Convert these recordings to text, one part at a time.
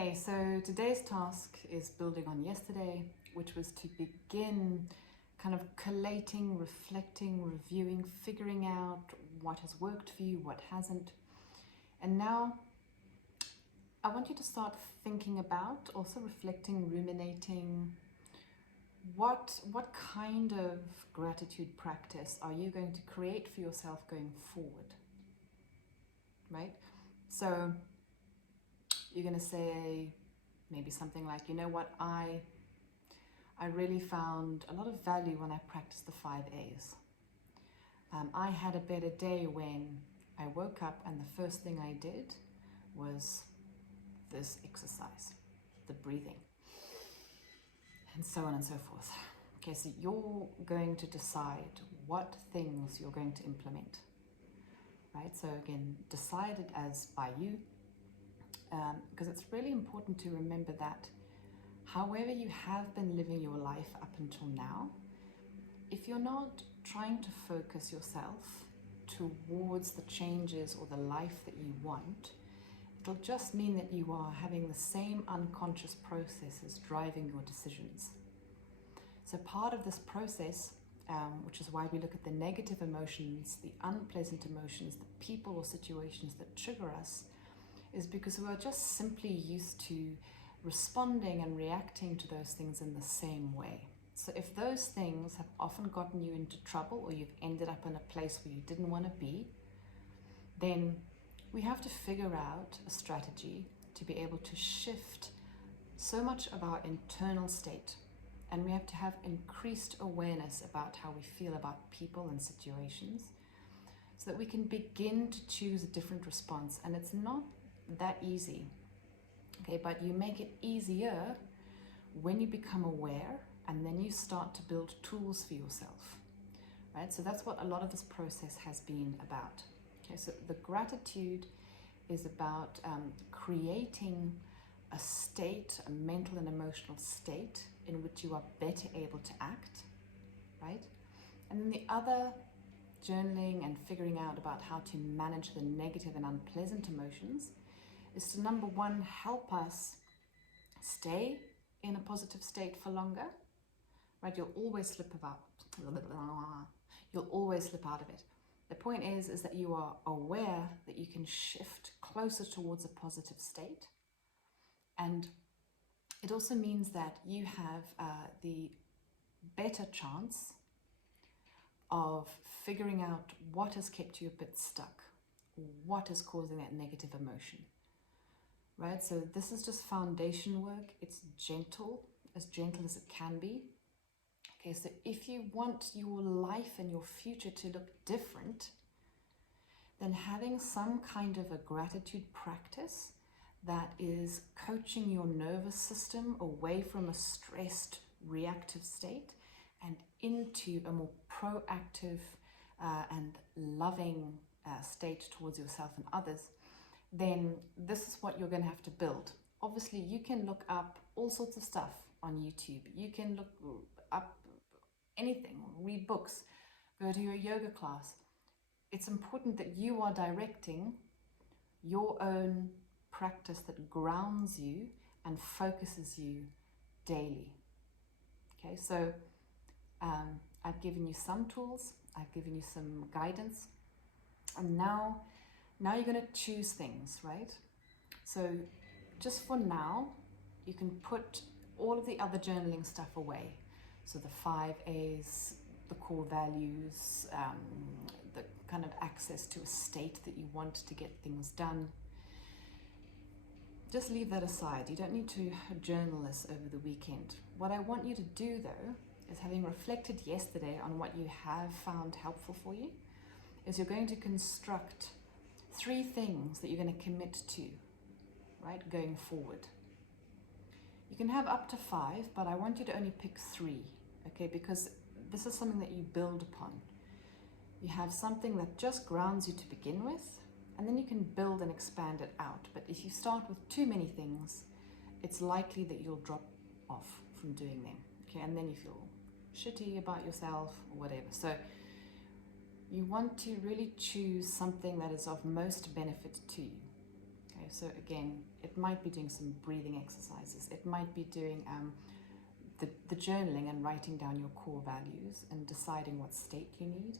Okay, so today's task is building on yesterday, which was to begin kind of collating, reflecting, reviewing, figuring out what has worked for you, what hasn't. And now I want you to start thinking about, also reflecting, ruminating, what kind of gratitude practice are you going to create for yourself going forward, right? So you're going to say maybe something like, you know what, I really found a lot of value when I practiced the 5 A's. I had a better day when I woke up and the first thing I did was this exercise, the breathing, and so on and so forth. Okay, so you're going to decide what things you're going to implement, right? So again, decided as by you, because it's really important to remember that however you have been living your life up until now, if you're not trying to focus yourself towards the changes or the life that you want, it'll just mean that you are having the same unconscious processes driving your decisions. So part of this process, which is why we look at the negative emotions, the unpleasant emotions, the people or situations that trigger us, is because we are just simply used to responding and reacting to those things in the same way. So if those things have often gotten you into trouble or you've ended up in a place where you didn't want to be, then we have to figure out a strategy to be able to shift so much of our internal state. And we have to have increased awareness about how we feel about people and situations so that we can begin to choose a different response. And it's not that easy, okay, but you make it easier when you become aware and then you start to build tools for yourself, right? So that's what a lot of this process has been about. Okay, so the gratitude is about creating a state, a mental and emotional state in which you are better able to act, right? And then the other, journaling and figuring out about how to manage the negative and unpleasant emotions, is to, number one, help us stay in a positive state for longer, right? You'll always slip out of it. The point is that you are aware that you can shift closer towards a positive state. And it also means that you have the better chance of figuring out what has kept you a bit stuck, what is causing that negative emotion. Right, so this is just foundation work. It's gentle as it can be. Okay, so if you want your life and your future to look different, then having some kind of a gratitude practice that is coaching your nervous system away from a stressed, reactive state and into a more proactive and loving state towards yourself and others, then this is what you're going to have to build. Obviously, you can look up all sorts of stuff on YouTube. You can look up anything, read books, go to your yoga class. It's important that you are directing your own practice that grounds you and focuses you daily. Okay, so I've given you some tools, I've given you some guidance, and now you're going to choose things, right? So just for now, you can put all of the other journaling stuff away. So the 5 A's, the core values, the kind of access to a state that you want to get things done. Just leave that aside. You don't need to journal this over the weekend. What I want you to do though, is having reflected yesterday on what you have found helpful for you, is you're going to construct 3 things that you're going to commit to, right, going forward. You can have up to 5, but I want you to only pick 3, okay, because this is something that you build upon. You have something that just grounds you to begin with, and then you can build and expand it out. But if you start with too many things, it's likely that you'll drop off from doing them, okay, and then you feel shitty about yourself or whatever. So you want to really choose something that is of most benefit to you. Okay, So again, it might be doing some breathing exercises. It might be doing the journaling and writing down your core values and deciding what state you need.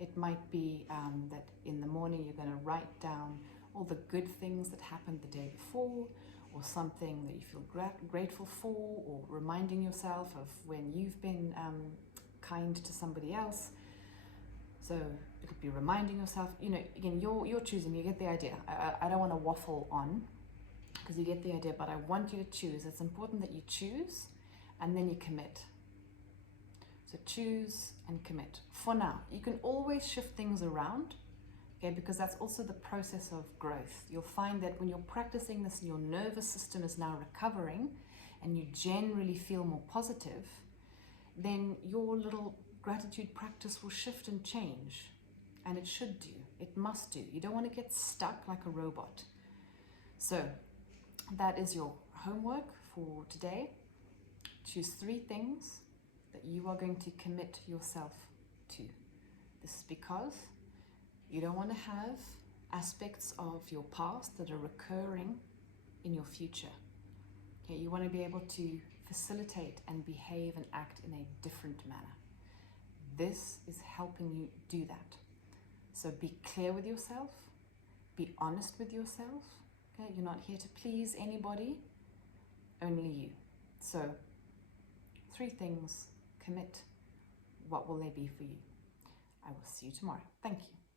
It might be that in the morning you're going to write down all the good things that happened the day before, or something that you feel grateful for, or reminding yourself of when you've been kind to somebody else. So it could be reminding yourself, you know, again, you're choosing, you get the idea. I don't want to waffle on, because you get the idea, but I want you to choose. It's important that you choose and then you commit. So choose and commit. For now, you can always shift things around, okay, because that's also the process of growth. You'll find that when you're practicing this and your nervous system is now recovering and you generally feel more positive, then your little gratitude practice will shift and change. And it should do. It must do. You don't want to get stuck like a robot. So that is your homework for today. Choose 3 things that you are going to commit yourself to. This is because you don't want to have aspects of your past that are recurring in your future. Okay, you want to be able to facilitate and behave and act in a different manner. This is helping you do that. So be clear with yourself, be honest with yourself. Okay, you're not here to please anybody, only you. So 3 things, commit. What will they be for you? I will see you tomorrow. Thank you.